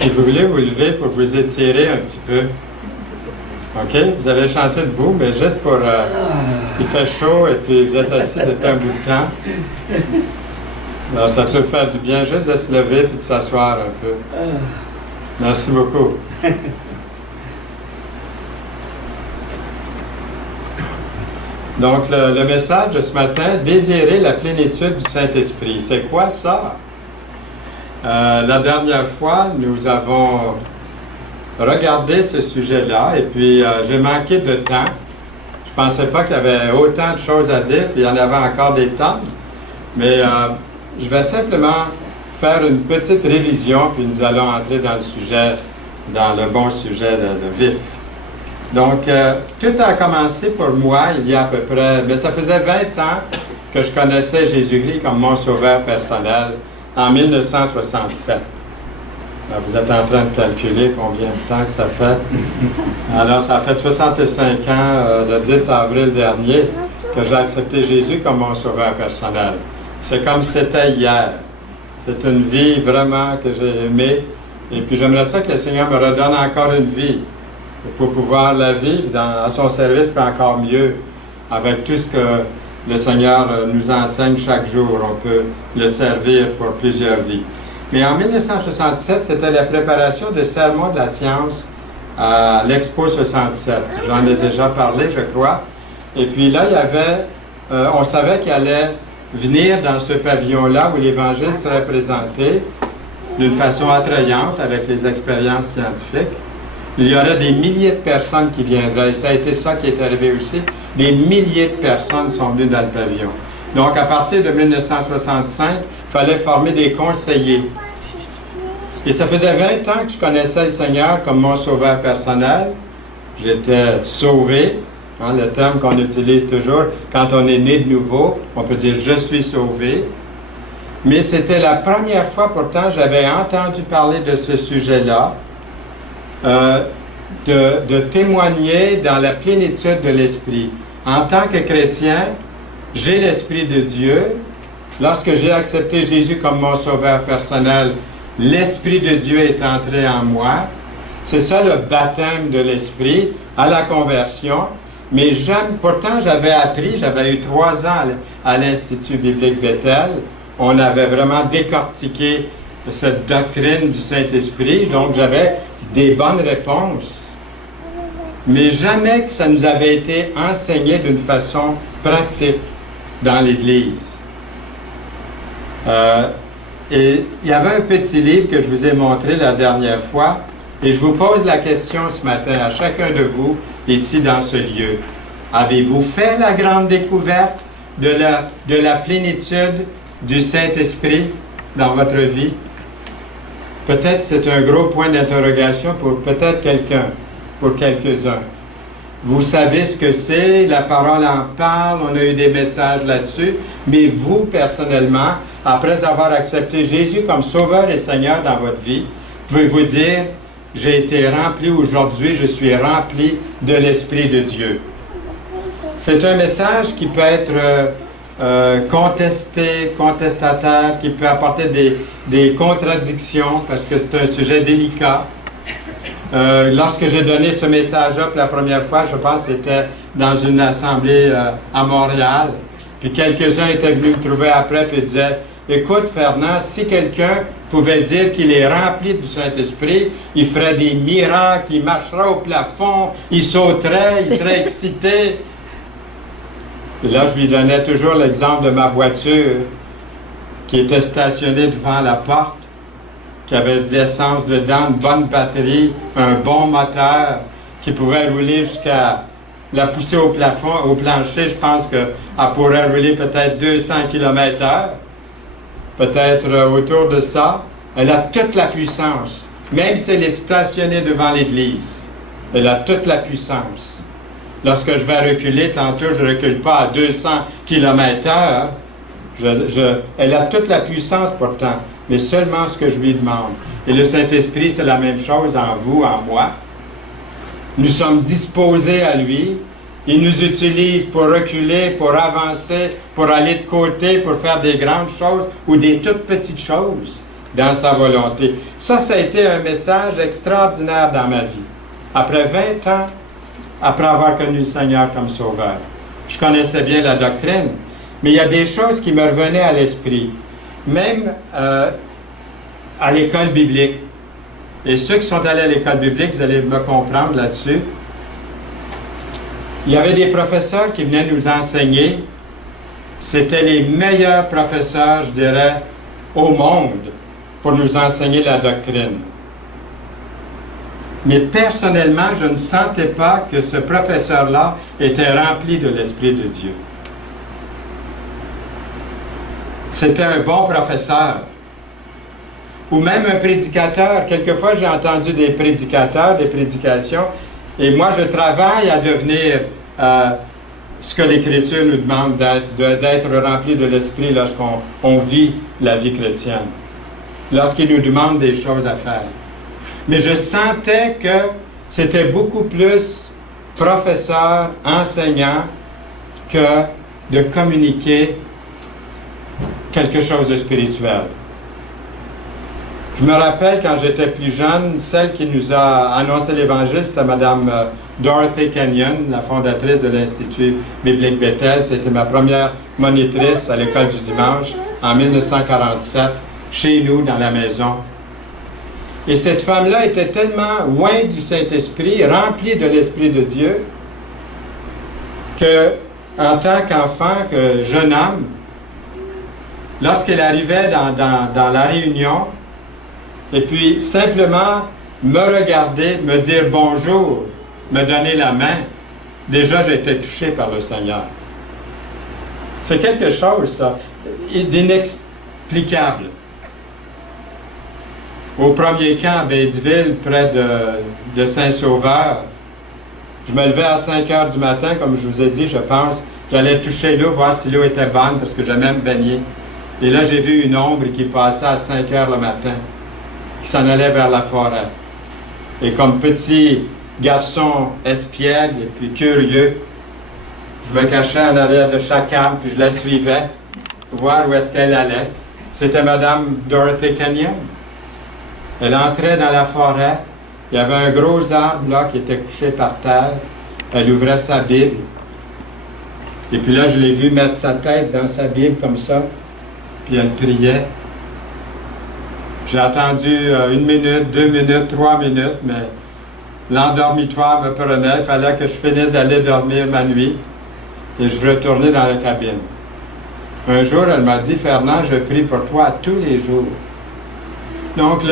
Si vous voulez vous lever pour vous étirer un petit peu. OK? Vous avez chanté debout, mais juste pour... il fait chaud et puis vous êtes assis depuis un bout de temps. Alors, ça peut faire du bien juste de se lever et de s'asseoir un peu. Merci beaucoup. Donc, le message de ce matin, désirer la plénitude du Saint-Esprit. C'est quoi ça? La dernière fois, nous avons regardé ce sujet-là et puis j'ai manqué de temps. Je ne pensais pas qu'il y avait autant de choses à dire, puis il y en avait encore des tonnes. Mais je vais simplement faire une petite révision, puis nous allons entrer dans le sujet, dans le bon sujet, le vif. Donc, tout a commencé pour moi il y a à peu près, mais ça faisait 20 ans que je connaissais Jésus-Christ comme mon sauveur personnel, en 1967. Alors, vous êtes en train de calculer combien de temps que ça fait. Alors, ça fait 65 ans, le 10 avril dernier, que j'ai accepté Jésus comme mon sauveur personnel. C'est comme si c'était hier. C'est une vie vraiment que j'ai aimée. Et puis, j'aimerais ça que le Seigneur me redonne encore une vie pour pouvoir la vivre à son service, puis encore mieux, avec tout ce que le Seigneur nous enseigne chaque jour. On peut le servir pour plusieurs vies. Mais en 1967, c'était la préparation de Sermon de la science à l'Expo 67. J'en ai déjà parlé, je crois. Et puis là, il y avait, on savait qu'il allait venir dans ce pavillon-là où l'Évangile serait présenté d'une façon attrayante avec les expériences scientifiques. Il y aurait des milliers de personnes qui viendraient. Et ça a été ça qui est arrivé aussi. Des milliers de personnes sont venues dans le pavillon. Donc, à partir de 1965, il fallait former des conseillers. Et ça faisait 20 ans que je connaissais le Seigneur comme mon sauveur personnel. J'étais sauvé, hein, le terme qu'on utilise toujours. Quand on est né de nouveau, on peut dire « je suis sauvé ». Mais c'était la première fois, pourtant, j'avais entendu parler de ce sujet-là, de témoigner dans la plénitude de l'Esprit. En tant que chrétien, j'ai l'Esprit de Dieu. Lorsque j'ai accepté Jésus comme mon sauveur personnel, l'Esprit de Dieu est entré en moi. C'est ça le baptême de l'Esprit à la conversion. Mais pourtant, j'avais appris, j'avais eu 3 ans à l'Institut biblique Bethel. On avait vraiment décortiqué cette doctrine du Saint-Esprit, donc j'avais des bonnes réponses. Mais jamais que ça nous avait été enseigné d'une façon pratique dans l'Église. Et il y avait un petit livre que je vous ai montré la dernière fois, et je vous pose la question ce matin à chacun de vous, ici dans ce lieu. Avez-vous fait la grande découverte de la plénitude du Saint-Esprit dans votre vie? Peut-être c'est un gros point d'interrogation pour peut-être quelqu'un, pour quelques-uns. Vous savez ce que c'est, la parole en parle, on a eu des messages là-dessus, mais vous, personnellement, après avoir accepté Jésus comme Sauveur et Seigneur dans votre vie, pouvez-vous dire, j'ai été rempli aujourd'hui, je suis rempli de l'Esprit de Dieu. C'est un message qui peut être contesté, contestataire, qui peut apporter des contradictions, parce que c'est un sujet délicat. Lorsque j'ai donné ce message-là pour la première fois, je pense que c'était dans une assemblée à Montréal, puis quelques-uns étaient venus me trouver après et disaient, écoute Fernand, si quelqu'un pouvait dire qu'il est rempli du Saint-Esprit, il ferait des miracles, il marcherait au plafond, il sauterait, il serait excité. Et là, je lui donnais toujours l'exemple de ma voiture qui était stationnée devant la porte, qui avait de l'essence dedans, une bonne batterie, un bon moteur, qui pouvait rouler jusqu'à la pousser au plafond, au plancher. Je pense qu'elle pourrait rouler peut-être 200 km/h, peut-être autour de ça. Elle a toute la puissance, même si elle est stationnée devant l'église. Elle a toute la puissance. Lorsque je vais reculer, tantôt, je ne recule pas à 200 km/h. Elle a toute la puissance pourtant, mais seulement ce que je lui demande. Et le Saint-Esprit, c'est la même chose en vous, en moi. Nous sommes disposés à lui. Il nous utilise pour reculer, pour avancer, pour aller de côté, pour faire des grandes choses ou des toutes petites choses. dans sa volonté. Ça a été un message extraordinaire dans ma vie. Après 20 ans, après avoir connu le Seigneur comme Sauveur, je connaissais bien la doctrine, mais il y a des choses qui me revenaient à l'esprit, même à l'école biblique. Et ceux qui sont allés à l'école biblique, vous allez me comprendre là-dessus. Il y avait des professeurs qui venaient nous enseigner. C'était les meilleurs professeurs, je dirais, au monde pour nous enseigner la doctrine. Mais personnellement, je ne sentais pas que ce professeur-là était rempli de l'Esprit de Dieu. C'était un bon professeur. Ou même un prédicateur. Quelquefois, j'ai entendu des prédicateurs, des prédications, et moi, je travaille à devenir ce que l'Écriture nous demande d'être rempli de l'Esprit lorsqu'on vit la vie chrétienne, lorsqu'il nous demande des choses à faire. Mais je sentais que c'était beaucoup plus professeur, enseignant, que de communiquer quelque chose de spirituel. Je me rappelle quand j'étais plus jeune, celle qui nous a annoncé l'Évangile, c'était Mme Dorothy Kenyon, la fondatrice de l'Institut biblique Bethel. C'était ma première monitrice à l'école du dimanche en 1947, chez nous, dans la maison. Et cette femme-là était tellement loin du Saint-Esprit, remplie de l'Esprit de Dieu, que, en tant qu'enfant, que jeune homme, lorsqu'elle arrivait dans la réunion, et puis simplement me regarder, me dire bonjour, me donner la main, déjà j'étais touché par le Seigneur. C'est quelque chose, ça, d'inexplicable. Au premier camp à Baindsville, près de Saint-Sauveur, je me levais à 5 heures du matin, comme je vous ai dit, je pense. J'allais toucher l'eau, voir si l'eau était bonne, parce que j'aimais me baigner. Et là, j'ai vu une ombre qui passait à 5 heures le matin, qui s'en allait vers la forêt. Et comme petit garçon espiègle et puis curieux, je me cachais en arrière de chaque arbre, puis je la suivais, voir où est-ce qu'elle allait. C'était Mme Dorothy Kenyon. Elle entrait dans la forêt. Il y avait un gros arbre là qui était couché par terre. Elle ouvrait sa Bible. Et puis là, je l'ai vu mettre sa tête dans sa Bible comme ça. Puis elle priait. J'ai attendu 1 minute, 2 minutes, 3 minutes, mais l'endormitoire me prenait. Il fallait que je finisse d'aller dormir ma nuit. Et je retournais dans la cabine. Un jour, elle m'a dit, Fernand, je prie pour toi tous les jours. Donc,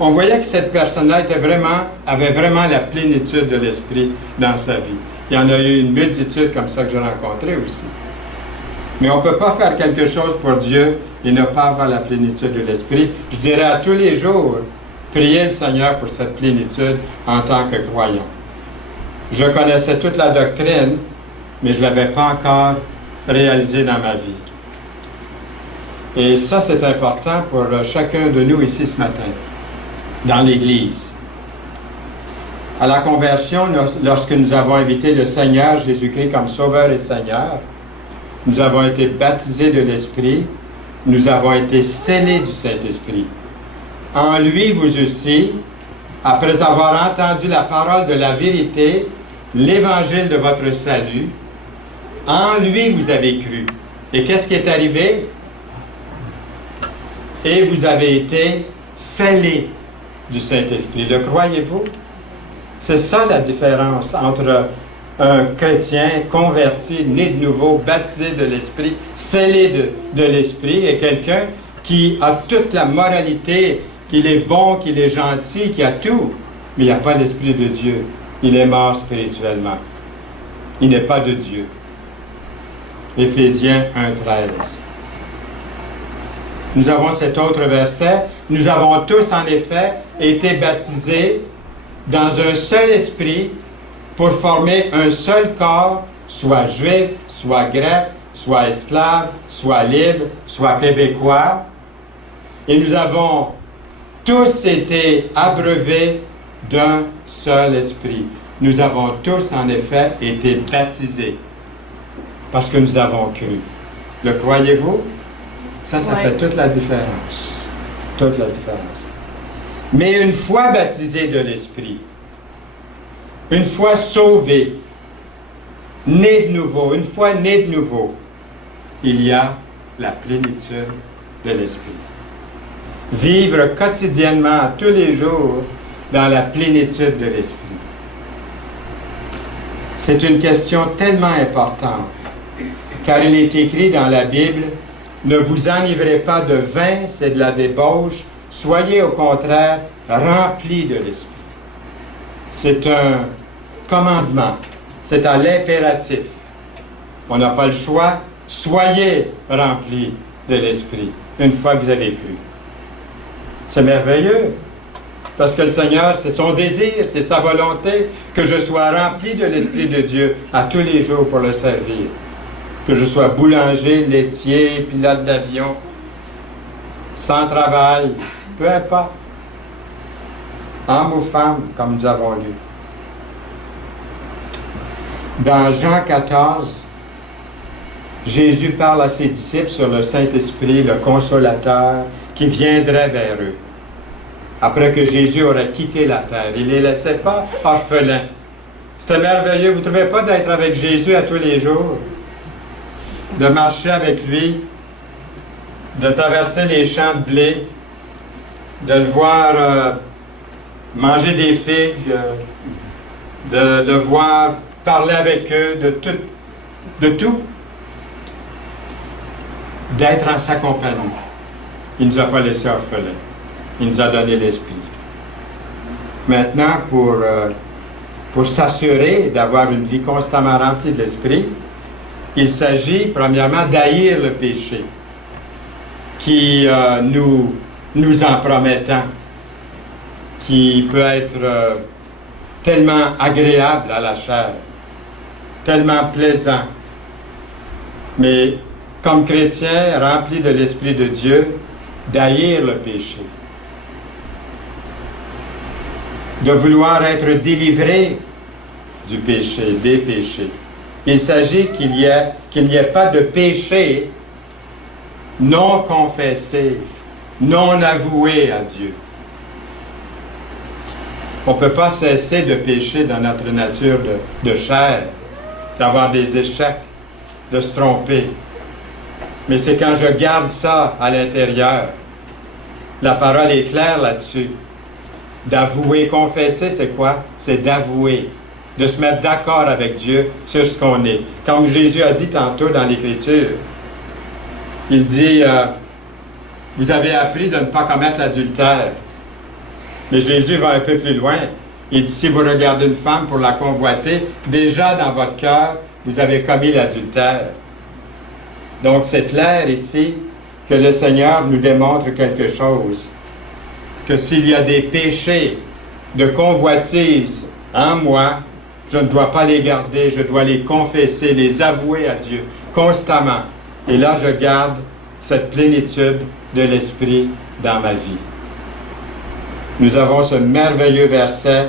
on voyait que cette personne-là avait vraiment la plénitude de l'Esprit dans sa vie. Il y en a eu une multitude comme ça que j'ai rencontré aussi. Mais on ne peut pas faire quelque chose pour Dieu et ne pas avoir la plénitude de l'Esprit. Je dirais à tous les jours, priez le Seigneur pour cette plénitude en tant que croyant. Je connaissais toute la doctrine, mais je ne l'avais pas encore réalisée dans ma vie. Et ça, c'est important pour chacun de nous ici ce matin, dans l'Église. À la conversion, lorsque nous avons invité le Seigneur Jésus-Christ comme Sauveur et Seigneur, nous avons été baptisés de l'Esprit, nous avons été scellés du Saint-Esprit. En lui, vous aussi, après avoir entendu la parole de la vérité, l'évangile de votre salut, en lui, vous avez cru. Et qu'est-ce qui est arrivé? Et vous avez été scellés du Saint-Esprit. Le croyez-vous? C'est ça la différence entre un chrétien converti, né de nouveau, baptisé de l'Esprit, scellé de l'Esprit, et quelqu'un qui a toute la moralité, qu'il est bon, qu'il est gentil, qu'il a tout, mais il n'y a pas l'Esprit de Dieu. Il est mort spirituellement. Il n'est pas de Dieu. Éphésiens 1:13. Nous avons cet autre verset. Nous avons tous, en effet, été baptisés dans un seul esprit pour former un seul corps, soit juif, soit grec, soit esclave, soit libre, soit québécois. Et nous avons tous été abreuvés d'un seul esprit. Nous avons tous, en effet, été baptisés parce que nous avons cru. Le croyez-vous? Ça fait toute la différence. Toute la différence. Mais une fois baptisé de l'Esprit, une fois sauvé, né de nouveau, une fois né de nouveau, il y a la plénitude de l'Esprit. Vivre quotidiennement, tous les jours, dans la plénitude de l'Esprit. C'est une question tellement importante, car il est écrit dans la Bible, « Ne vous enivrez pas de vin, c'est de la débauche, soyez au contraire remplis de l'Esprit. » C'est un commandement, c'est à l'impératif. On n'a pas le choix, soyez remplis de l'Esprit, une fois que vous avez cru. C'est merveilleux. Parce que le Seigneur, c'est son désir, c'est sa volonté que je sois rempli de l'Esprit de Dieu à tous les jours pour le servir. Que je sois boulanger, laitier, pilote d'avion, sans travail, peu importe. Homme ou femme, comme nous avons lu. Dans Jean 14, Jésus parle à ses disciples sur le Saint-Esprit, le Consolateur, qui viendrait vers eux. Après que Jésus aurait quitté la terre. Il ne les laissait pas orphelins. C'était merveilleux. Vous ne trouvez pas d'être avec Jésus à tous les jours? De marcher avec lui, de traverser les champs de blé, de le voir manger des figues, de le voir parler avec eux, de tout. D'être en sa compagnie. Il ne nous a pas laissés orphelins. Il nous a donné l'Esprit. Maintenant, pour s'assurer d'avoir une vie constamment remplie de l'Esprit, il s'agit premièrement d'haïr le péché qui nous en promet tant, qui peut être tellement agréable à la chair, tellement plaisant. Mais comme chrétien rempli de l'Esprit de Dieu, d'haïr le péché. De vouloir être délivré du péché, des péchés. Il s'agit qu'il n'y ait pas de péché non confessé, non avoué à Dieu. On ne peut pas cesser de pécher dans notre nature de chair, d'avoir des échecs, de se tromper. Mais c'est quand je garde ça à l'intérieur, la parole est claire là-dessus. D'avouer, confesser, c'est quoi? C'est d'avouer, de se mettre d'accord avec Dieu sur ce qu'on est. Comme Jésus a dit tantôt dans l'Écriture, il dit, vous avez appris de ne pas commettre l'adultère. Mais Jésus va un peu plus loin. Il dit, si vous regardez une femme pour la convoiter, déjà dans votre cœur, vous avez commis l'adultère. Donc c'est clair ici que le Seigneur nous démontre quelque chose. Que s'il y a des péchés de convoitise en moi, je ne dois pas les garder, je dois les confesser, les avouer à Dieu constamment. Et là, je garde cette plénitude de l'Esprit dans ma vie. Nous avons ce merveilleux verset.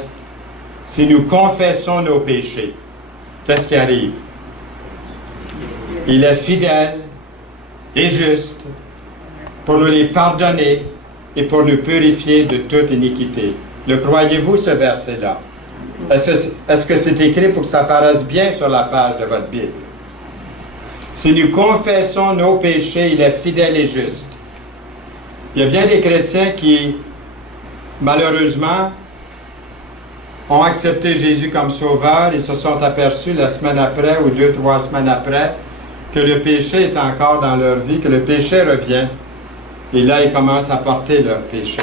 Si nous confessons nos péchés, qu'est-ce qui arrive? Il est fidèle et juste pour nous les pardonner et pour nous purifier de toute iniquité. Le croyez-vous, ce verset-là? Est-ce que c'est écrit pour que ça paraisse bien sur la page de votre Bible? Si nous confessons nos péchés, il est fidèle et juste. Il y a bien des chrétiens qui, malheureusement, ont accepté Jésus comme sauveur et se sont aperçus la semaine après ou 2-3 semaines après que le péché est encore dans leur vie, que le péché revient. Et là, ils commencent à porter leur péché.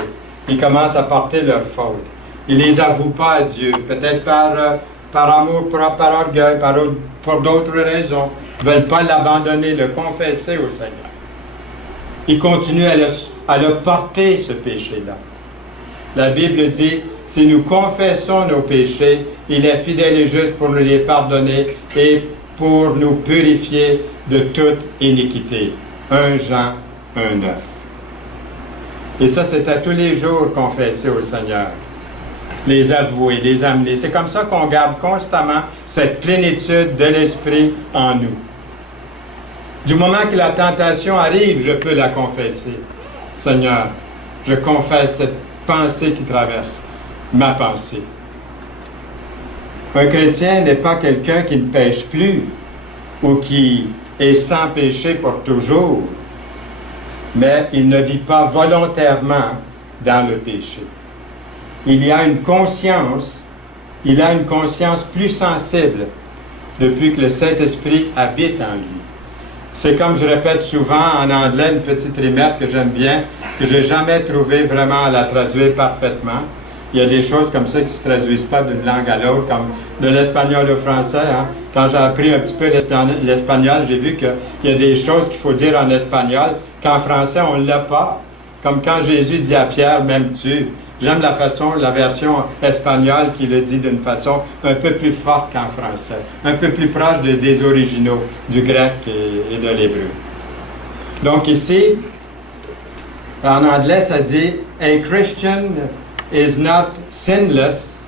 Ils commencent à porter leur faute. Ils ne les avouent pas à Dieu, peut-être par amour, par orgueil, pour d'autres raisons. Ils ne veulent pas l'abandonner, le confesser au Seigneur. Ils continuent à le porter, ce péché-là. La Bible dit, si nous confessons nos péchés, il est fidèle et juste pour nous les pardonner et pour nous purifier de toute iniquité. 1 Jean 1:9. Et ça, c'est à tous les jours confesser au Seigneur. Les avouer, les amener. C'est comme ça qu'on garde constamment cette plénitude de l'Esprit en nous. Du moment que la tentation arrive, je peux la confesser. Seigneur, je confesse cette pensée qui traverse ma pensée. Un chrétien n'est pas quelqu'un qui ne pêche plus ou qui est sans péché pour toujours, mais il ne vit pas volontairement dans le péché. Il y a une conscience, il a une conscience plus sensible depuis que le Saint-Esprit habite en lui. C'est comme je répète souvent en anglais, une petite remarque que j'aime bien, que je n'ai jamais trouvé vraiment à la traduire parfaitement. Il y a des choses comme ça qui ne se traduisent pas d'une langue à l'autre, comme de l'espagnol au français. Hein. Quand j'ai appris un petit peu l'espagnol, j'ai vu qu'il y a des choses qu'il faut dire en espagnol qu'en français, on ne l'a pas. Comme quand Jésus dit à Pierre, « M'aimes-tu » J'aime la version espagnole qui le dit d'une façon un peu plus forte qu'en français, un peu plus proche des originaux, du grec et de l'hébreu. Donc ici, en anglais, ça dit « A Christian is not sinless,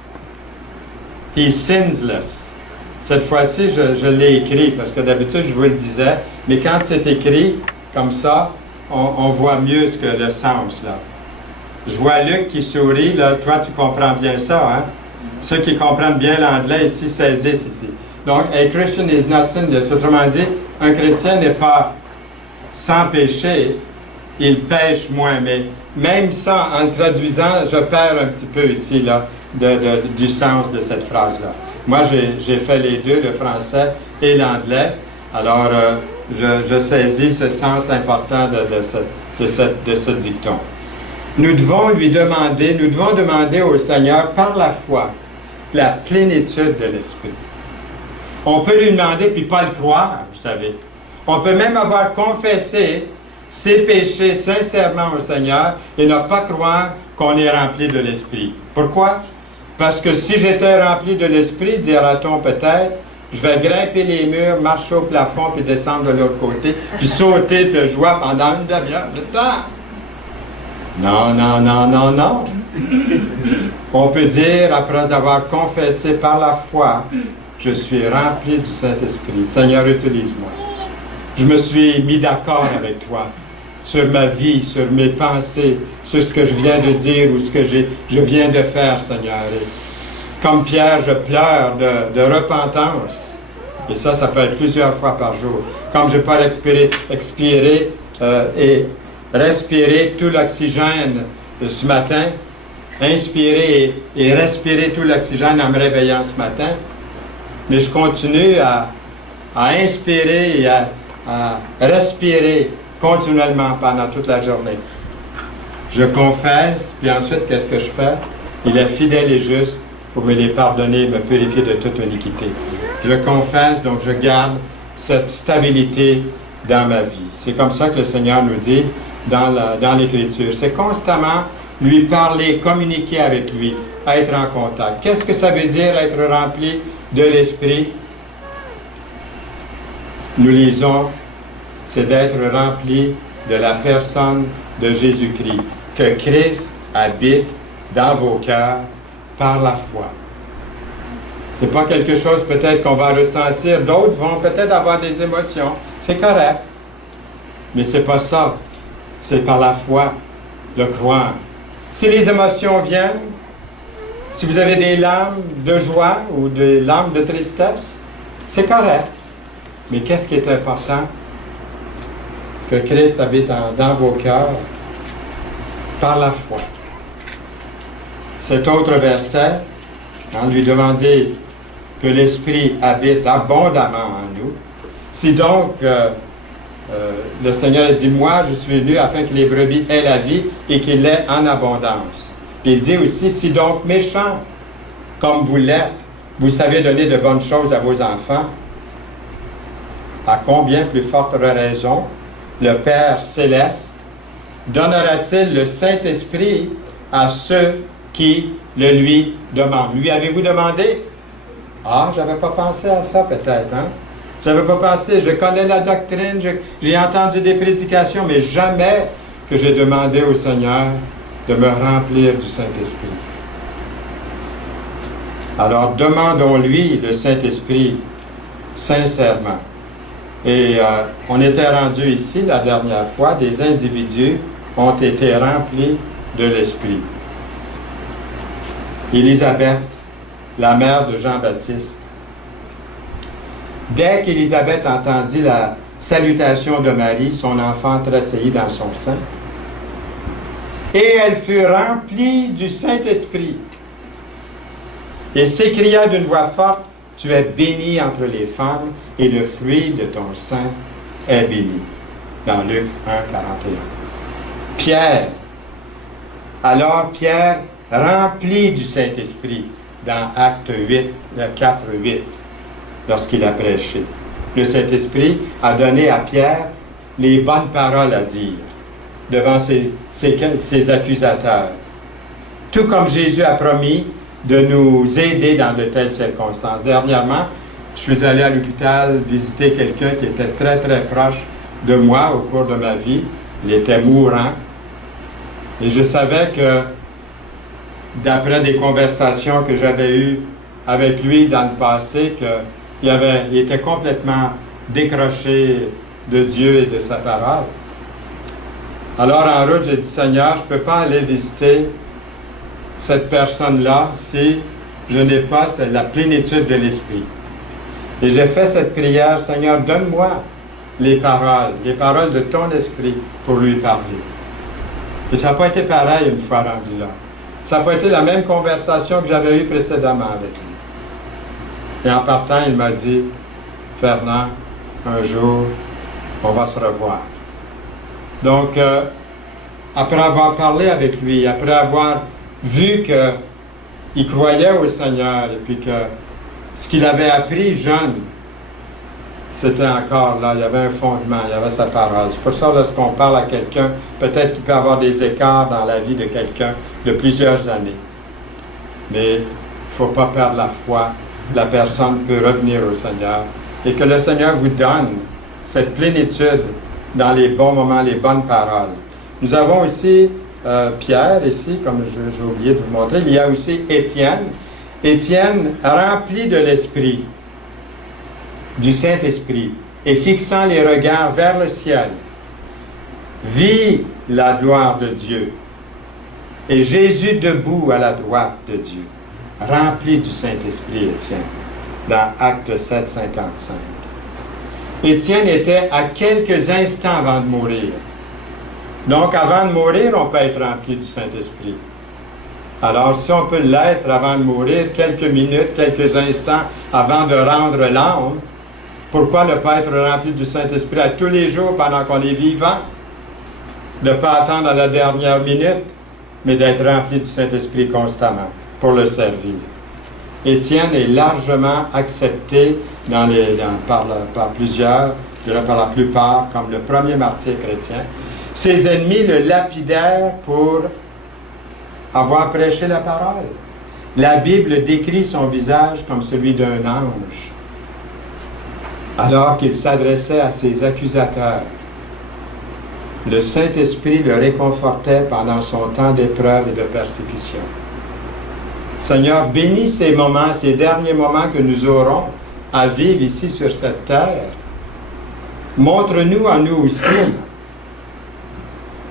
he's sinless ». Cette fois-ci, je l'ai écrit, parce que d'habitude, je vous le disais, mais quand c'est écrit comme ça, on voit mieux ce que le sens, là. Je vois Luc qui sourit, là. Toi, tu comprends bien ça, hein? Ceux qui comprennent bien l'anglais ici saisissent ici. Donc, a Christian is not sinless. Autrement dit, un chrétien n'est pas sans péché, il pêche moins. Mais même ça, en traduisant, je perds un petit peu ici, là, du sens de cette phrase-là. Moi, j'ai fait les deux, le français et l'anglais. Alors, je saisis ce sens important de ce dicton. Nous devons demander au Seigneur par la foi la plénitude de l'Esprit. On peut lui demander puis pas le croire, vous savez. On peut même avoir confessé ses péchés sincèrement au Seigneur et ne pas croire qu'on est rempli de l'Esprit. Pourquoi? Parce que si j'étais rempli de l'Esprit, dira-t-on peut-être, je vais grimper les murs, marcher au plafond puis descendre de l'autre côté, puis sauter de joie pendant une demi-heure de temps. Non, non, non, non, non. On peut dire, après avoir confessé par la foi, je suis rempli du Saint-Esprit. Seigneur, utilise-moi. Je me suis mis d'accord avec toi sur ma vie, sur mes pensées, sur ce que je viens de dire ou ce que je viens de faire, Seigneur. Et comme Pierre, je pleure de repentance. Et ça peut être plusieurs fois par jour. Comme je peux expirer et respirer tout l'oxygène ce matin, inspirer et respirer tout l'oxygène en me réveillant ce matin, mais je continue à inspirer et à respirer continuellement pendant toute la journée. Je confesse, puis ensuite, qu'est-ce que je fais? Il est fidèle et juste pour me les pardonner et me purifier de toute iniquité. Je confesse, donc je garde cette stabilité dans ma vie. C'est comme ça que le Seigneur nous dit dans l'Écriture. C'est constamment lui parler, communiquer avec lui, être en contact. Qu'est-ce que ça veut dire être rempli de l'Esprit? Nous lisons, c'est d'être rempli de la personne de Jésus-Christ, que Christ habite dans vos cœurs par la foi. C'est pas quelque chose peut-être qu'on va ressentir. D'autres vont peut-être avoir des émotions. C'est correct. Mais c'est pas ça. C'est par la foi, le croire. Si les émotions viennent, si vous avez des larmes de joie ou des larmes de tristesse, c'est correct. Mais qu'est-ce qui est important? Que Christ habite dans vos cœurs par la foi. Cet autre verset, lui demander que l'Esprit habite abondamment en nous. Si donc le Seigneur a dit, moi je suis venu afin que les brebis aient la vie et qu'il l'ait en abondance. Puis il dit aussi, si donc méchants comme vous l'êtes, vous savez donner de bonnes choses à vos enfants, à combien plus forte raison le Père céleste donnera-t-il le Saint-Esprit à ceux qui le lui demandent? Lui avez-vous demandé? Ah, j'avais pas pensé à ça peut-être, hein? J'avais pas pensé, je connais la doctrine, j'ai entendu des prédications, mais jamais que j'ai demandé au Seigneur de me remplir du Saint-Esprit. Alors, demandons-lui le Saint-Esprit sincèrement. Et on était rendu ici la dernière fois, des individus ont été remplis de l'Esprit. Élisabeth, la mère de Jean-Baptiste. Dès qu'Élisabeth entendit la salutation de Marie, son enfant tressaillit dans son sein. Et elle fut remplie du Saint-Esprit et s'écria d'une voix forte, « Tu es bénie entre les femmes, et le fruit de ton sein est béni. » Dans Luc 1, 41. Pierre. Alors Pierre, rempli du Saint-Esprit, dans Acte 8, le 4, 8, lorsqu'il a prêché. Le Saint-Esprit a donné à Pierre les bonnes paroles à dire devant ses accusateurs. Tout comme Jésus a promis de nous aider dans de telles circonstances. Dernièrement, je suis allé à l'hôpital visiter quelqu'un qui était très, très proche de moi au cours de ma vie. Il était mourant. Et je savais que, d'après des conversations que j'avais eues avec lui dans le passé, qu'il était complètement décroché de Dieu et de sa parole. Alors en route, j'ai dit, Seigneur, je ne peux pas aller visiter cette personne-là si je n'ai pas la plénitude de l'Esprit. Et j'ai fait cette prière, Seigneur, donne-moi les paroles de ton Esprit pour lui parler. Et ça n'a pas été pareil une fois rendu là. Ça n'a pas été la même conversation que j'avais eue précédemment avec lui. Et en partant, il m'a dit, Fernand, un jour, on va se revoir. Donc, après avoir parlé avec lui, après avoir vu qu'il croyait au Seigneur et puis que ce qu'il avait appris jeune, c'était encore là, il y avait un fondement, il y avait sa parole. C'est pour ça, lorsqu'on parle à quelqu'un, peut-être qu'il peut y avoir des écarts dans la vie de quelqu'un de plusieurs années. Mais il ne faut pas perdre la foi. La personne peut revenir au Seigneur. Et que le Seigneur vous donne cette plénitude dans les bons moments, les bonnes paroles. Nous avons aussi Pierre, ici, comme j'ai oublié de vous montrer. Il y a aussi Étienne. Étienne, rempli de l'Esprit, du Saint-Esprit, et fixant les regards vers le ciel, vit la gloire de Dieu. Et Jésus debout à la droite de Dieu, rempli du Saint-Esprit, Étienne, dans Acte 7, 55. Étienne était à quelques instants avant de mourir. Donc, avant de mourir, on peut être rempli du Saint-Esprit. Alors, si on peut l'être avant de mourir, quelques minutes, quelques instants avant de rendre l'âme, pourquoi ne pas être rempli du Saint-Esprit à tous les jours pendant qu'on est vivant? Ne pas attendre à la dernière minute, mais d'être rempli du Saint-Esprit constamment pour le servir. Étienne est largement accepté par plusieurs, par la plupart, comme le premier martyr chrétien. Ses ennemis le lapidèrent pour avoir prêché la parole. La Bible décrit son visage comme celui d'un ange, alors qu'il s'adressait à ses accusateurs. Le Saint-Esprit le réconfortait pendant son temps d'épreuve et de persécution. Seigneur, bénis ces moments, ces derniers moments que nous aurons à vivre ici sur cette terre. Montre-nous à nous aussi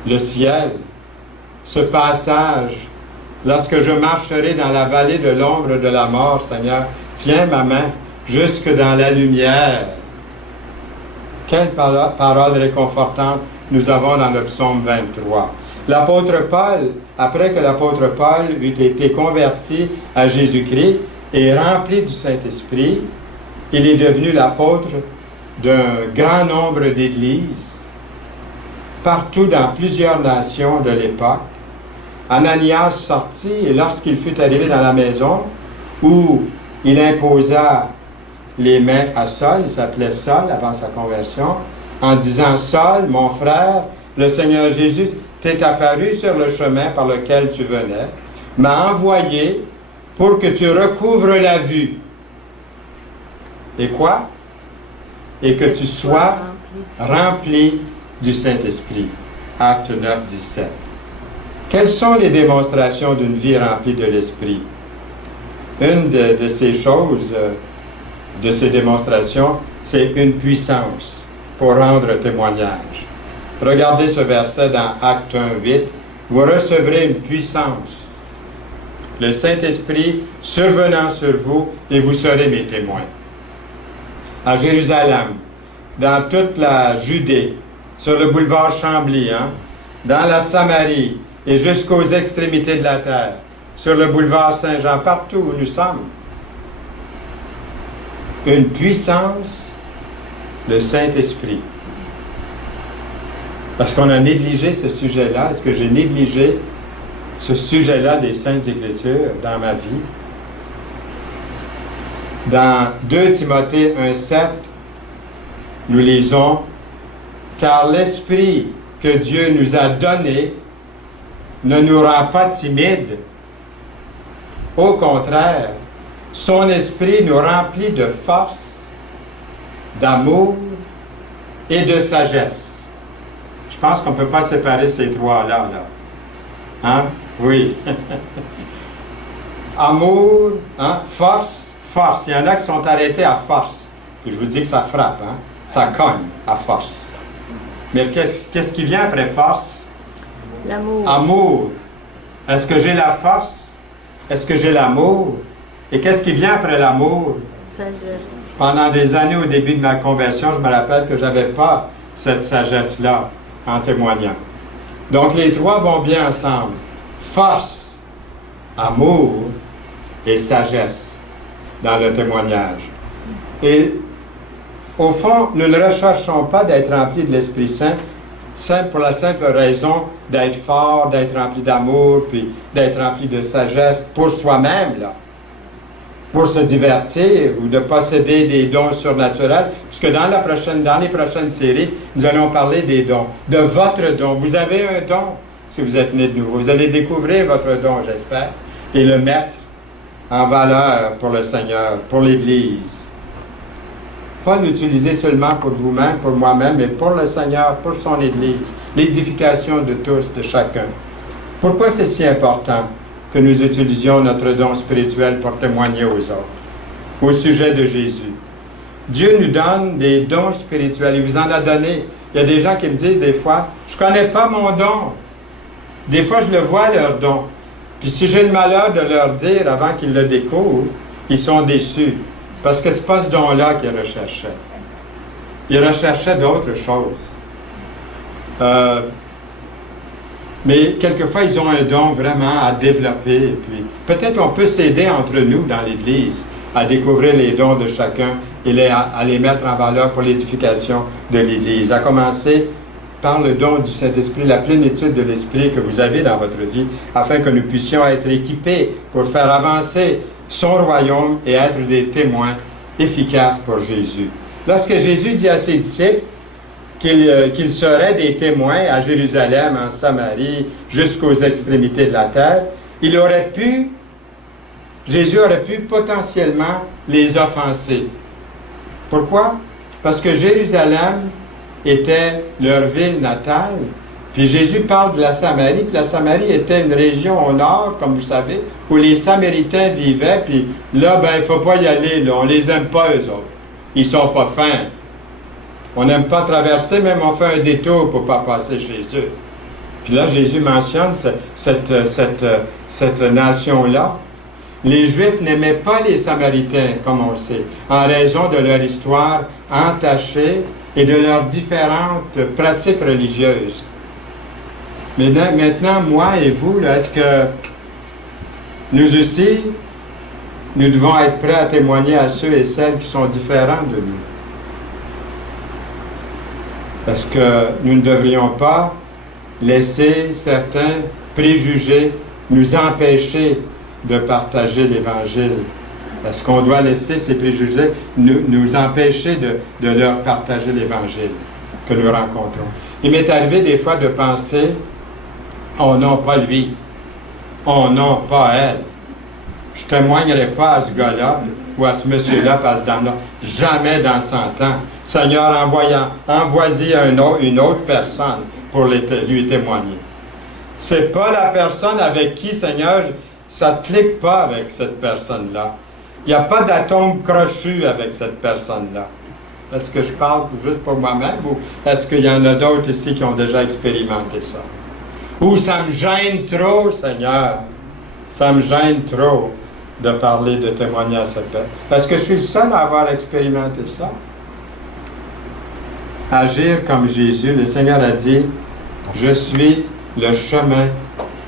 le ciel, ce passage. Lorsque je marcherai dans la vallée de l'ombre de la mort, Seigneur, tiens ma main jusque dans la lumière. Quelle parole réconfortante nous avons dans le psaume 23. L'apôtre Paul, après que l'apôtre Paul eut été converti à Jésus-Christ et rempli du Saint-Esprit, il est devenu l'apôtre d'un grand nombre d'églises, partout dans plusieurs nations de l'époque. Ananias sortit, et lorsqu'il fut arrivé dans la maison où il imposa les mains à Saul, il s'appelait Saul avant sa conversion, en disant, Saul, mon frère, le Seigneur Jésus t'est apparu sur le chemin par lequel tu venais, m'a envoyé pour que tu recouvres la vue. Et quoi? Et que tu sois rempli du Saint-Esprit. Acte 9, 17. Quelles sont les démonstrations d'une vie remplie de l'Esprit? Une de ces choses, de ces démonstrations, c'est une puissance pour rendre témoignage. Regardez ce verset dans Acte 1, 8. vous recevrez une puissance. Le Saint-Esprit survenant sur vous, et vous serez mes témoins. À Jérusalem, dans toute la Judée, sur le boulevard Chambly, dans la Samarie et jusqu'aux extrémités de la terre, sur le boulevard Saint-Jean, partout où nous sommes. Une puissance, le Saint-Esprit. Parce qu'on a négligé ce sujet-là. Est-ce que j'ai négligé ce sujet-là des Saintes Écritures dans ma vie? Dans 2 Timothée 1,7, nous lisons « Car l'Esprit que Dieu nous a donné ne nous rend pas timides. Au contraire, son Esprit nous remplit de force, d'amour et de sagesse. » Je pense qu'on ne peut pas séparer ces trois-là. Hein? Oui. Amour, force, force. Il y en a qui sont arrêtés à force. Puis je vous dis que ça frappe, ça cogne à force. Mais qu'est-ce qui vient après force? L'amour. Amour. Est-ce que j'ai la force? Est-ce que j'ai l'amour? Et qu'est-ce qui vient après l'amour? Sagesse. Pendant des années, au début de ma conversion, je me rappelle que je n'avais pas cette sagesse-là en témoignant. Donc, les trois vont bien ensemble. Force, amour et sagesse dans le témoignage. Et au fond, nous ne recherchons pas d'être remplis de l'Esprit Saint pour la simple raison d'être fort, d'être rempli d'amour, puis d'être rempli de sagesse pour soi-même, là. Pour se divertir ou de posséder des dons surnaturels, puisque dans les prochaines séries, nous allons parler des dons, de votre don. Vous avez un don si vous êtes né de nouveau. Vous allez découvrir votre don, j'espère, et le mettre en valeur pour le Seigneur, pour l'Église. Pas l'utiliser seulement pour vous-même, pour moi-même, mais pour le Seigneur, pour son Église, l'édification de tous, de chacun. Pourquoi c'est si important que nous utilisions notre don spirituel pour témoigner aux autres, au sujet de Jésus? Dieu nous donne des dons spirituels. Il vous en a donné. Il y a des gens qui me disent des fois, « Je ne connais pas mon don. » Des fois, je le vois, leur don. Puis si j'ai le malheur de leur dire avant qu'ils le découvrent, ils sont déçus. Parce que ce n'est pas ce don-là qu'ils recherchaient. Ils recherchaient d'autres choses. Mais quelquefois, ils ont un don vraiment à développer. Et puis, peut-être on peut s'aider entre nous dans l'Église à découvrir les dons de chacun et à les mettre en valeur pour l'édification de l'Église. À commencer par le don du Saint-Esprit, la plénitude de l'Esprit que vous avez dans votre vie, afin que nous puissions être équipés pour faire avancer son royaume et être des témoins efficaces pour Jésus. Lorsque Jésus dit à ses disciples qu'ils seraient des témoins à Jérusalem, en Samarie, jusqu'aux extrémités de la terre, Jésus aurait pu potentiellement les offenser. Pourquoi? Parce que Jérusalem était leur ville natale, puis Jésus parle de la Samarie, puis la Samarie était une région au nord, comme vous savez, où les Samaritains vivaient, puis là, il ne faut pas y aller, là, on ne les aime pas, eux autres. Ils ne sont pas fins. On n'aime pas traverser, même on fait un détour pour ne pas passer chez eux. Puis là, Jésus mentionne cette nation-là. Les Juifs n'aimaient pas les Samaritains, comme on le sait, en raison de leur histoire entachée et de leurs différentes pratiques religieuses. Mais maintenant, moi et vous, est-ce que nous aussi, nous devons être prêts à témoigner à ceux et celles qui sont différents de nous? Parce que nous ne devrions pas laisser certains préjugés nous empêcher de partager l'Évangile. Est-ce qu'on doit laisser ces préjugés nous empêcher de leur partager l'Évangile que nous rencontrons? Il m'est arrivé des fois de penser, oh non, pas lui, oh non, pas elle. Je ne témoignerai pas à ce gars-là ou à ce monsieur-là, pas à ce dame-là. Jamais dans 100 ans. Seigneur, envoie-y une autre personne pour lui témoigner. C'est pas la personne avec qui, Seigneur, ça ne clique pas avec cette personne-là. Il n'y a pas d'atome crochu avec cette personne-là. Est-ce que je parle juste pour moi-même ou est-ce qu'il y en a d'autres ici qui ont déjà expérimenté ça? Ou ça me gêne trop, Seigneur. Ça me gêne trop de parler, de témoigner à cette paix. Parce que je suis le seul à avoir expérimenté ça. Agir comme Jésus, le Seigneur a dit, « Je suis le chemin,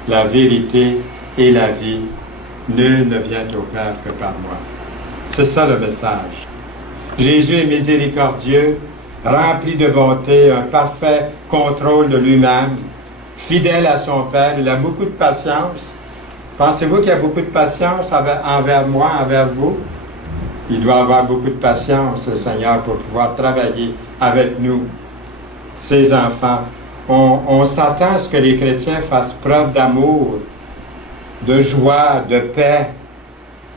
la vérité et la vie. Nul ne vient au Père que par moi. » C'est ça le message. Jésus est miséricordieux, rempli de bonté, un parfait contrôle de lui-même, fidèle à son Père, il a beaucoup de patience. Pensez-vous qu'il y a beaucoup de patience envers moi, envers vous? Il doit avoir beaucoup de patience, le Seigneur, pour pouvoir travailler avec nous, ses enfants. On s'attend à ce que les chrétiens fassent preuve d'amour, de joie, de paix,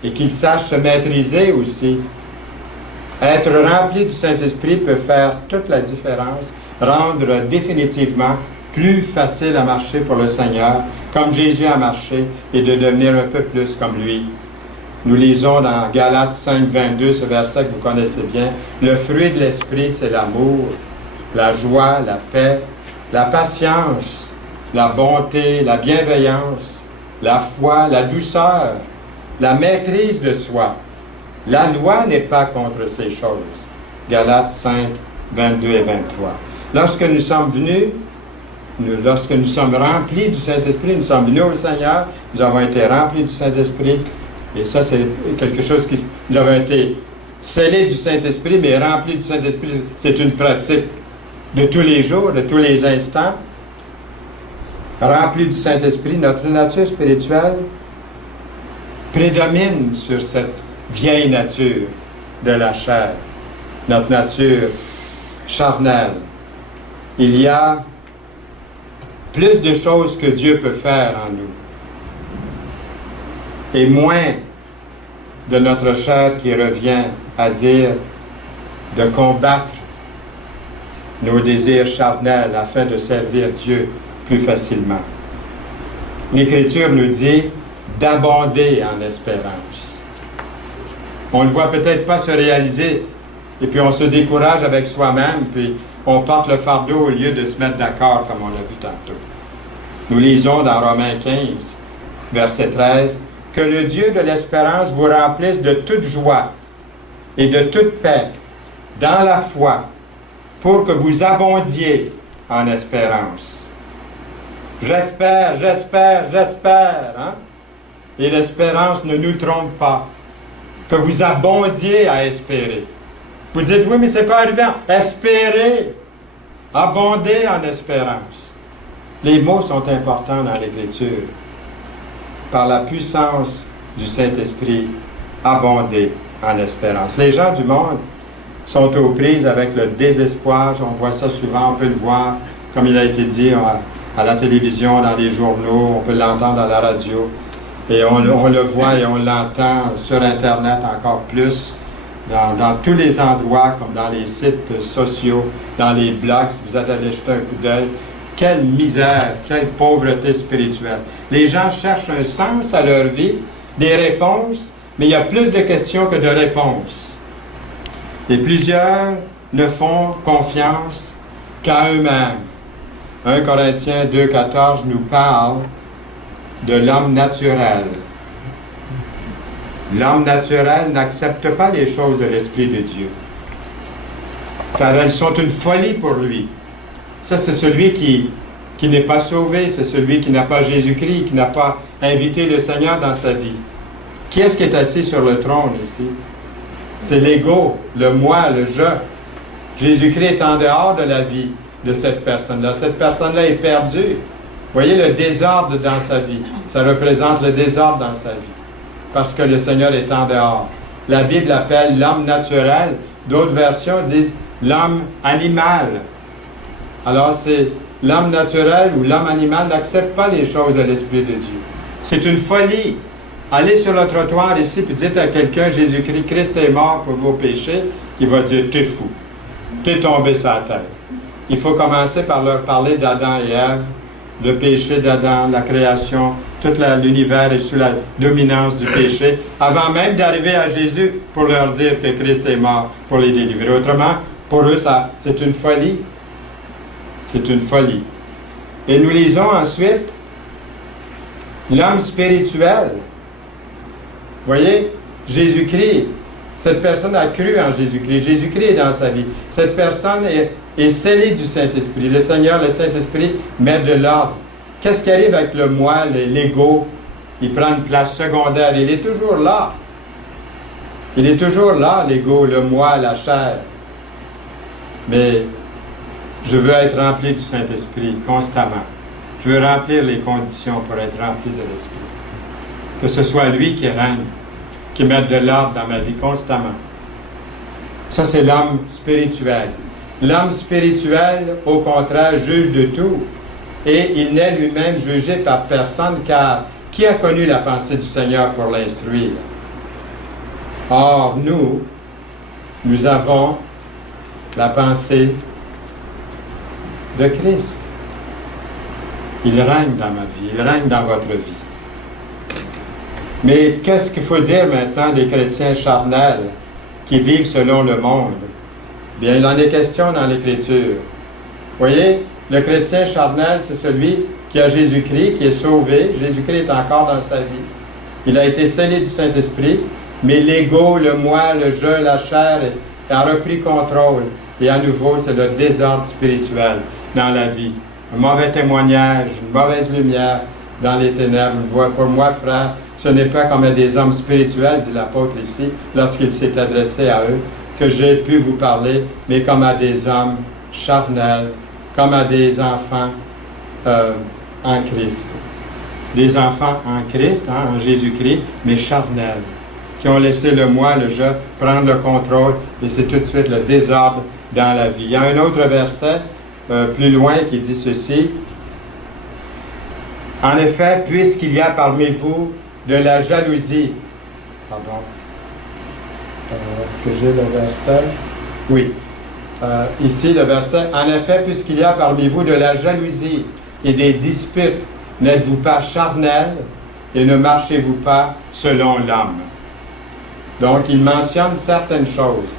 et qu'ils sachent se maîtriser aussi. Être rempli du Saint-Esprit peut faire toute la différence, rendre définitivement plus facile à marcher pour le Seigneur, comme Jésus a marché, et de devenir un peu plus comme lui. Nous lisons dans Galates 5, 22, ce verset que vous connaissez bien, « Le fruit de l'Esprit, c'est l'amour, la joie, la paix, la patience, la bonté, la bienveillance, la foi, la douceur, la maîtrise de soi. La loi n'est pas contre ces choses. » Galates 5, 22 et 23. Lorsque nous sommes venus, lorsque nous sommes remplis du Saint-Esprit, nous sommes venus au Seigneur, nous avons été remplis du Saint-Esprit, et ça c'est quelque chose qui... Nous avons été scellés du Saint-Esprit, mais remplis du Saint-Esprit, c'est une pratique de tous les jours, de tous les instants. Remplis du Saint-Esprit, notre nature spirituelle prédomine sur cette vieille nature de la chair, notre nature charnelle. Il y a plus de choses que Dieu peut faire en nous, et moins de notre chair qui revient à dire de combattre nos désirs charnels afin de servir Dieu plus facilement. L'Écriture nous dit d'abonder en espérance. On ne voit peut-être pas se réaliser, et puis on se décourage avec soi-même, puis on porte le fardeau au lieu de se mettre d'accord, comme on l'a vu tantôt. Nous lisons dans Romains 15, verset 13, « Que le Dieu de l'espérance vous remplisse de toute joie et de toute paix dans la foi, pour que vous abondiez en espérance. » J'espère, j'espère, j'espère. Hein? Et l'espérance ne nous trompe pas. Que vous abondiez à espérer. Vous dites, oui, mais ce n'est pas arrivé. Espérez, abonder en espérance. Les mots sont importants dans l'Écriture. Par la puissance du Saint-Esprit, abonder en espérance. Les gens du monde sont aux prises avec le désespoir. On voit ça souvent, on peut le voir, comme il a été dit à la télévision, dans les journaux, on peut l'entendre à la radio. Et on le voit et on l'entend sur Internet encore plus, dans tous les endroits, comme dans les sites sociaux, dans les blogs, si vous êtes allé jeter un coup d'œil. Quelle misère, quelle pauvreté spirituelle. Les gens cherchent un sens à leur vie, des réponses, mais il y a plus de questions que de réponses. Et plusieurs ne font confiance qu'à eux-mêmes. 1 Corinthiens 2,14 nous parle de l'homme naturel. L'homme naturel n'accepte pas les choses de l'Esprit de Dieu, car elles sont une folie pour lui. Ça, c'est celui qui n'est pas sauvé, c'est celui qui n'a pas Jésus-Christ, qui n'a pas invité le Seigneur dans sa vie. Qui est-ce qui est assis sur le trône ici? C'est l'ego, le moi, le je. Jésus-Christ est en dehors de la vie de cette personne-là. Cette personne-là est perdue. Vous voyez le désordre dans sa vie. Ça représente le désordre dans sa vie. Parce que le Seigneur est en dehors. La Bible appelle l'homme naturel. D'autres versions disent l'homme animal. Alors c'est l'homme naturel ou l'homme animal n'accepte pas les choses de l'Esprit de Dieu. C'est une folie. Allez sur le trottoir ici et dites à quelqu'un, Jésus-Christ, Christ est mort pour vos péchés. Il va dire, t'es fou. T'es tombé sur la tête. Il faut commencer par leur parler d'Adam et Ève, le péché d'Adam, la création, tout l'univers est sous la dominance du péché, avant même d'arriver à Jésus pour leur dire que Christ est mort pour les délivrer. Autrement, pour eux, c'est une folie. C'est une folie. Et nous lisons ensuite l'homme spirituel. Vous voyez, Jésus-Christ, cette personne a cru en Jésus-Christ. Jésus-Christ est dans sa vie. Cette personne est scellée du Saint-Esprit. Le Seigneur, le Saint-Esprit, met de l'ordre. Qu'est-ce qui arrive avec le moi, l'ego? Il prend une place secondaire. Il est toujours là. Il est toujours là, l'ego, le moi, la chair. Mais je veux être rempli du Saint-Esprit constamment. Je veux remplir les conditions pour être rempli de l'Esprit. Que ce soit lui qui règne, qui mette de l'ordre dans ma vie constamment. Ça, c'est l'homme spirituel. L'homme spirituel, au contraire, juge de tout. Et il n'est lui-même jugé par personne, car qui a connu la pensée du Seigneur pour l'instruire? Or, nous avons la pensée de Christ. Il règne dans ma vie, il règne dans votre vie. Mais qu'est-ce qu'il faut dire maintenant des chrétiens charnels qui vivent selon le monde? Bien, il en est question dans l'Écriture. Vous voyez, le chrétien charnel, c'est celui qui a Jésus-Christ, qui est sauvé. Jésus-Christ est encore dans sa vie. Il a été scellé du Saint-Esprit, mais l'ego, le moi, le je, la chair a repris contrôle. Et à nouveau, c'est le désordre spirituel dans la vie. Un mauvais témoignage, une mauvaise lumière dans les ténèbres. Pour moi, frère, ce n'est pas comme à des hommes spirituels, dit l'apôtre ici, lorsqu'il s'est adressé à eux, que j'ai pu vous parler, mais comme à des hommes charnels, comme à des enfants en Christ. Des enfants en Christ, en Jésus-Christ, mais charnels, qui ont laissé le moi, le je, prendre le contrôle, et c'est tout de suite le désordre dans la vie. Il y a un autre verset plus loin qui dit ceci. En effet, puisqu'il y a parmi vous de la jalousie. Pardon. Est-ce que j'ai le verset? Oui. Ici, le verset. En effet, puisqu'il y a parmi vous de la jalousie et des disputes, n'êtes-vous pas charnels et ne marchez-vous pas selon l'homme? Donc, il mentionne certaines choses,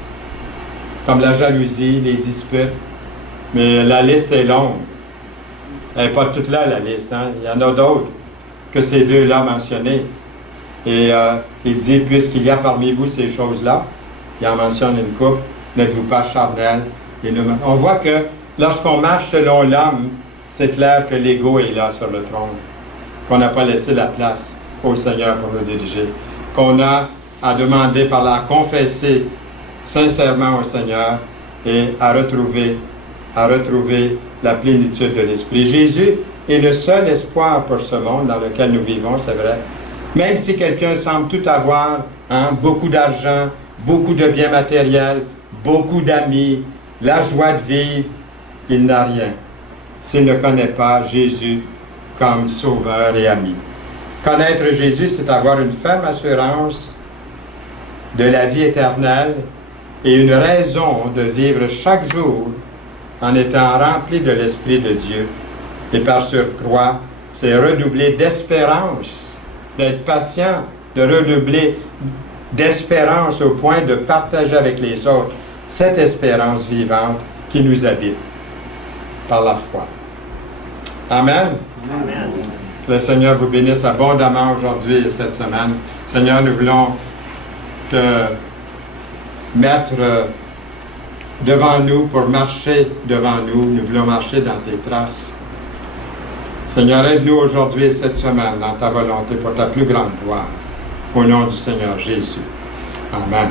comme la jalousie, les disputes, mais la liste est longue. Elle n'est pas toute là, la liste. Hein? Il y en a d'autres que ces deux-là mentionnés. Et il dit, puisqu'il y a parmi vous ces choses-là, il en mentionne une couple, n'êtes-vous pas charnels? On voit que lorsqu'on marche selon l'homme, c'est clair que l'ego est là sur le trône, qu'on n'a pas laissé la place au Seigneur pour nous diriger, qu'on a à demander par là, à confesser sincèrement au Seigneur et à retrouver la plénitude de l'Esprit. Jésus est le seul espoir pour ce monde dans lequel nous vivons, c'est vrai. Même si quelqu'un semble tout avoir, beaucoup d'argent, beaucoup de biens matériels, beaucoup d'amis, la joie de vivre, il n'a rien s'il ne connaît pas Jésus comme sauveur et ami. Connaître Jésus, c'est avoir une ferme assurance de la vie éternelle et une raison de vivre chaque jour en étant rempli de l'Esprit de Dieu. Et par surcroît, c'est redoubler d'espérance, d'être patient, de redoubler d'espérance au point de partager avec les autres cette espérance vivante qui nous habite par la foi. Amen. Amen. Que le Seigneur vous bénisse abondamment aujourd'hui et cette semaine. Seigneur, nous voulons te mettre devant nous pour marcher devant nous. Nous voulons marcher dans tes traces. Seigneur, aide-nous aujourd'hui et cette semaine dans ta volonté pour ta plus grande gloire. Au nom du Seigneur Jésus. Amen.